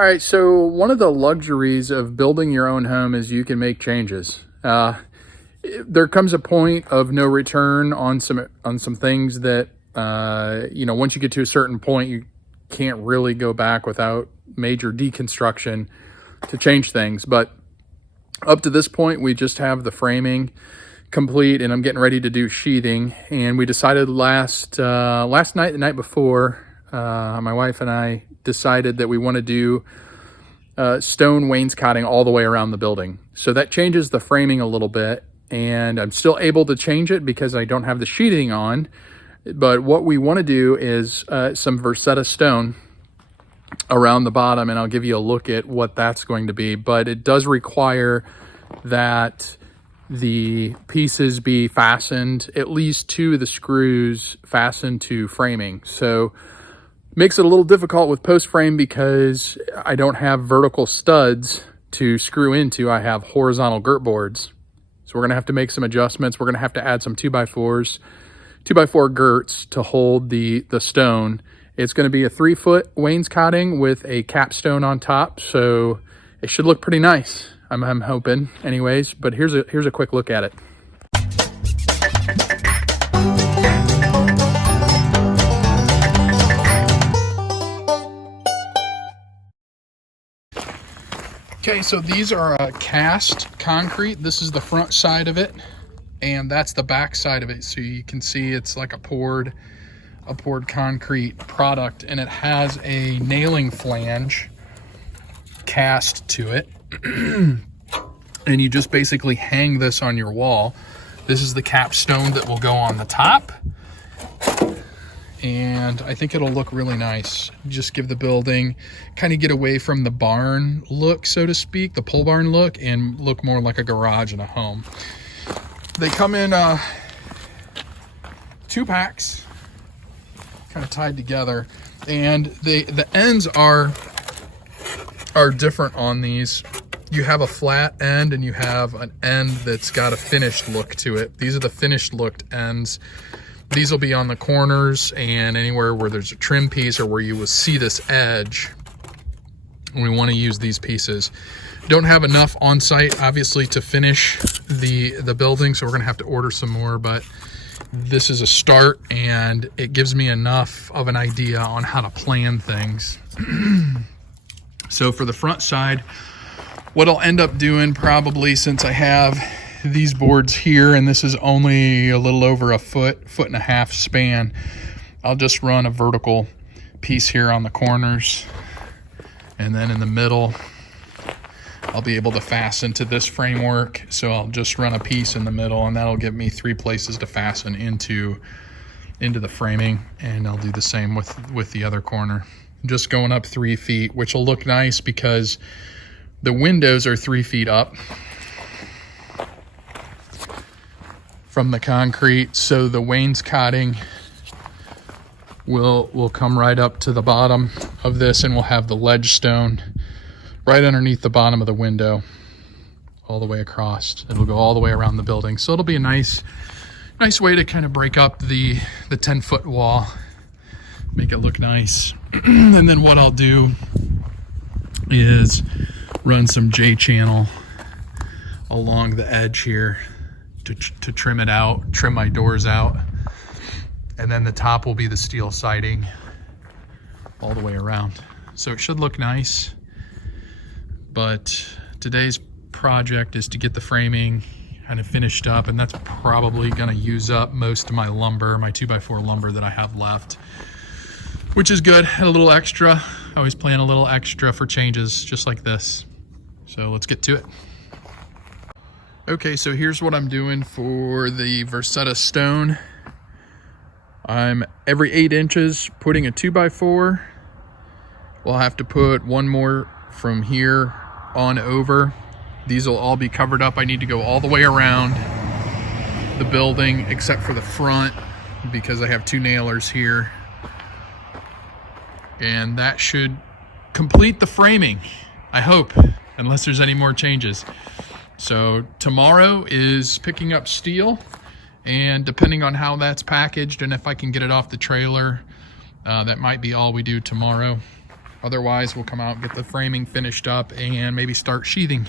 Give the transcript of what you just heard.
All right, so one of the luxuries of building your own home is you can make changes. There comes a point of no return on some things that once you get to a certain point, you can't really go back without major deconstruction to change things. But up to this point, we just have the framing complete, and I'm getting ready to do sheathing. And we decided last night, the night before, my wife and I decided that we want to do stone wainscoting all the way around the building. So that changes the framing a little bit, and I'm still able to change it because I don't have the sheathing on. But what we want to do is some Versetta Stone around the bottom, and I'll give you a look at what that's going to be. But it does require that the pieces be fastened, at least two of the screws fastened to framing. So makes it a little difficult with post frame because I don't have vertical studs to screw into. I have horizontal girt boards. So we're gonna have to make some adjustments. We're gonna have to add some 2x4s, 2x4 girts to hold the stone. It's gonna be a 3-foot wainscoting with a capstone on top. So it should look pretty nice. I'm hoping anyways, but here's a quick look at it. Okay, so these are cast concrete. This is the front side of it, and that's the back side of it. So you can see it's like a poured concrete product, and it has a nailing flange cast to it. And you just basically hang this on your wall. This is the capstone that will go on the top, and I think it'll look really nice. Just give the building, kind of get away from the barn look, so to speak, the pole barn look, and look more like a garage and a home. They come in 2 packs, kind of tied together, and the ends are different on these. You have a flat end and you have an end that's got a finished look to it. These are the finished looked ends. These will be on the corners and anywhere where there's a trim piece or where you will see this edge. We want to use these pieces. Don't have enough on site, obviously, to finish the building, so we're going to have to order some more, but this is a start and it gives me enough of an idea on how to plan things. So for the front side, what I'll end up doing probably, since I have these boards here and this is only a little over a foot and a half span, I'll just run a vertical piece here on the corners, and then in the middle I'll be able to fasten to this framework. So I'll just run a piece in the middle, and that'll give me 3 places to fasten into the framing, and I'll do the same with the other corner. Just going up 3 feet, which will look nice because the windows are 3 feet up from the concrete, so the wainscoting will come right up to the bottom of this, and we'll have the ledgestone right underneath the bottom of the window all the way across. It'll go all the way around the building, so it'll be a nice way to kind of break up the 10-foot wall, make it look nice. And then what I'll do is run some J-channel along the edge here to trim it out, trim my doors out. And then the top will be the steel siding all the way around. So it should look nice. But today's project is to get the framing kind of finished up, and that's probably gonna use up most of my lumber, my 2x4 lumber that I have left, which is good. A little extra. I always plan a little extra for changes just like this. So let's get to it. Okay, so here's what I'm doing for the Versetta Stone. I'm every 8 inches putting a 2x4. We'll have to put one more from here on over. These will all be covered up. I need to go all the way around the building except for the front because I have 2 nailers here. And that should complete the framing, I hope, unless there's any more changes. So tomorrow is picking up steel, and depending on how that's packaged and if I can get it off the trailer, that might be all we do tomorrow. Otherwise, we'll come out, get the framing finished up, and maybe start sheathing.